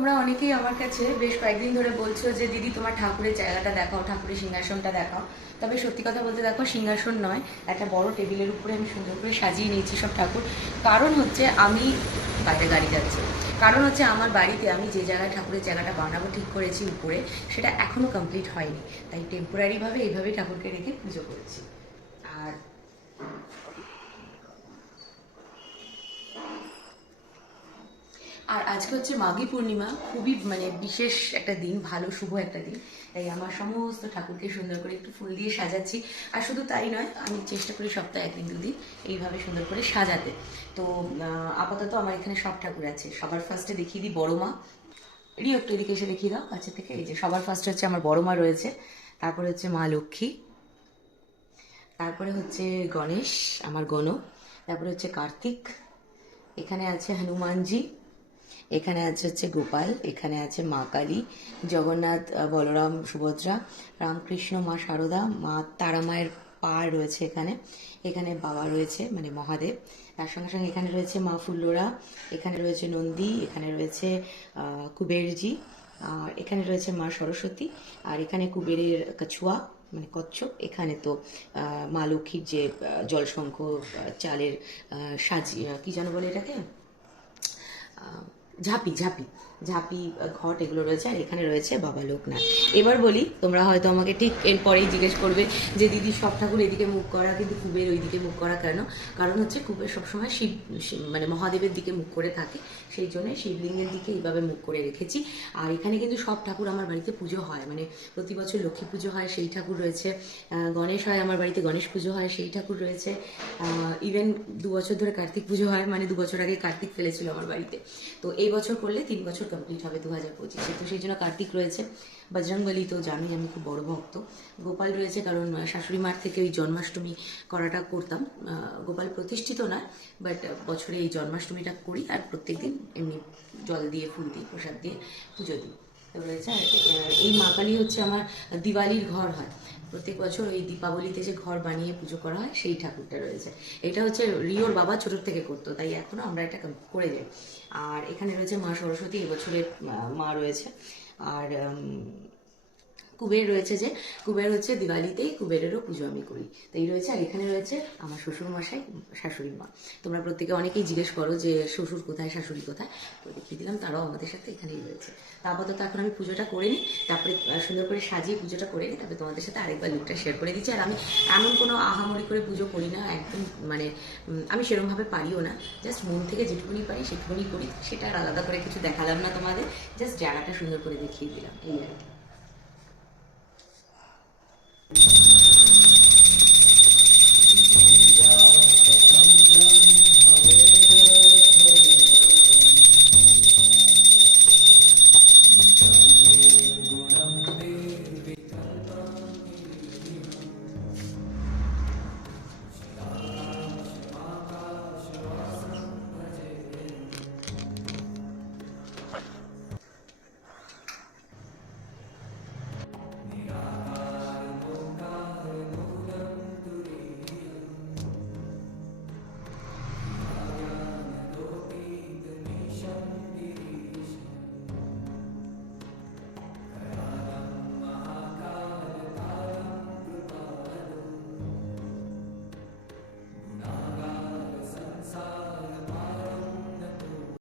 তোমরা অনেকেই আমার কাছে বেশ কয়েকদিন ধরে বলছো যে, দিদি, তোমার ঠাকুরের জায়গাটা দেখাও, ঠাকুরের সিংহাসনটা দেখাও। তবে সত্যি কথা বলতে দেখো, সিংহাসন নয়, একটা বড় টেবিলের উপরে আমি সুন্দর করে সাজিয়ে নিয়েছি সব ঠাকুর। কারণ হচ্ছে আমি বাইরে গাড়ি যাচ্ছি। কারণ হচ্ছে আমার বাড়িতে আমি যে জায়গায় ঠাকুরের জায়গাটা বানাবো ঠিক করেছি উপরে, সেটা এখনও কমপ্লিট হয়নি। তাই টেম্পোরারিভাবে এইভাবেই ঠাকুরকে রেখে পুজো করেছি। আর আর আজকে হচ্ছে মাঘী পূর্ণিমা, খুবই মানে বিশেষ একটা দিন, ভালো, শুভ একটা দিন। তাই আমার সমস্ত ঠাকুরকে সুন্দর করে একটু ফুল দিয়ে সাজাচ্ছি। আর শুধু তাই নয়, আমি চেষ্টা করি সপ্তাহে একদিন, দুদিন এইভাবে সুন্দর করে সাজাতে। তো আপাতত আমার এখানে সব ঠাকুর আছে। সবার ফার্স্টে দেখিয়ে দিই বড় মা। রিও একটু এদিকে এসে দেখিয়ে দাও কাছে থেকে এই যে সবার ফার্স্টে হচ্ছে আমার বড় মা রয়েছে। তারপরে হচ্ছে মা লক্ষ্মী। তারপরে হচ্ছে গণেশ, আমার গণ। তারপরে হচ্ছে কার্তিক। এখানে আছে হনুমানজি। এখানে আছে হচ্ছে গোপাল, এখানে আছে মা কালী, জগন্নাথ বলরাম, সুভদ্রা, রামকৃষ্ণ, মা শারদা মা তারা মায়ের পা রয়েছে এখানে। এখানে বাবা রয়েছে মানে মহাদেব। তার সঙ্গে সঙ্গে এখানে রয়েছে মা ফুল্লোরা, এখানে রয়েছে নন্দী, এখানে রয়েছে কুবেরজি, আর এখানে রয়েছে মা সরস্বতী, আর এখানে কুবেরের কাছুয়া মানে কচ্ছপ। এখানে তো মা লক্ষ্মীর যে জলশঙ্খ চালের সাজি কি যেন বলে এটাকে? ঝাঁপি ঝাঁপি ঝাঁপি ঘট এগুলো রয়েছে আর এখানে রয়েছে বাবা লোকনাথ। এবার বলি, তোমরা হয়তো আমাকে ঠিক এরপরেই জিজ্ঞেস করবে যে, দিদি, সব ঠাকুর এদিকে মুখ করা, কিন্তু কুবের ওইদিকে মুখ করা কেন? কারণ হচ্ছে কুবের সবসময় শিব, শিব- মানে মহাদেবের দিকে মুখ করে থাকে। সেই জন্য শিবলিঙ্গের দিকে এইভাবে মুখ করে রেখেছি। আর এখানে কিন্তু সব ঠাকুর আমার বাড়িতে পুজো হয়। মানে প্রতি বছর লক্ষ্মী পুজো হয়, সেই ঠাকুর রয়েছে। গণেশ হয় আমার বাড়িতে, গণেশ পুজো হয়, সেই ঠাকুর রয়েছে। ইভেন দু বছর ধরে কার্তিক পুজো হয় মানে দু বছর আগে কার্তিক ফেলেছিল আমার বাড়িতে। তো এই বছর করলে তিন বছর কমপ্লিট হবে দু হাজার পঁচিশে। তো সেই জন্য কার্তিক রয়েছে। বজরংবলী তো জানি, আমি খুব বড় ভক্ত। গোপাল রয়েছে কারণ শাশুড়ি মার থেকে ওই জন্মাষ্টমী করাটা করতাম। গোপাল প্রতিষ্ঠিত না বাট বছরে এই জন্মাষ্টমীটা করি আর প্রত্যেকদিন এমনি জল দিয়ে, ফুল দিই প্রসাদ দিয়ে পুজো দিই। রয়েছে এই মা কালী হচ্ছে আমার দিওয়ালির ঘর হয়। প্রত্যেক বছর ওই দীপাবলিতে যে ঘর বানিয়ে পুজো করা হয়, সেই ঠাকুরটা রয়েছে। এটা হচ্ছে রিওর বাবা ছোটোর থেকে করতো, তাই এখনও আমরা এটা করে যাই আর এখানে রয়েছে মা সরস্বতী, এবছরের মা রয়েছে। আর কুবের রয়েছে যে, কুবের হচ্ছে দিওয়ালিতেই কুবেরেরও পুজো আমি করি। তো এই রয়েছে, আর এখানে রয়েছে আমার শ্বশুর মশাই শাশুড়ি মা। তোমরা প্রত্যেকে অনেকেই জিজ্ঞেস করো যে, শ্বশুর কোথায়, শাশুড়ি কোথায়? তো দেখিয়ে দিলাম, তারাও আমাদের সাথে এখানেই রয়েছে। তা আপাতত এখন আমি পুজোটা করে নিই, তারপরে সুন্দর করে সাজিয়ে পুজোটা করে নিই, তারপরে তোমাদের সাথে আরেকবার লুকটা শেয়ার করে দিচ্ছি। আর আমি এমন কোনো আহামরি করে পুজো করি না, একদম মানে আমি সেরকমভাবে পারিও না। জাস্ট মন থেকে যেটুকুনি পারি, সেটুকুনি করি। সেটা আর আলাদা করে কিছু দেখালাম না তোমাদের। জাস্ট জায়গাটা সুন্দর করে দেখিয়ে দিলাম, এই আর কি।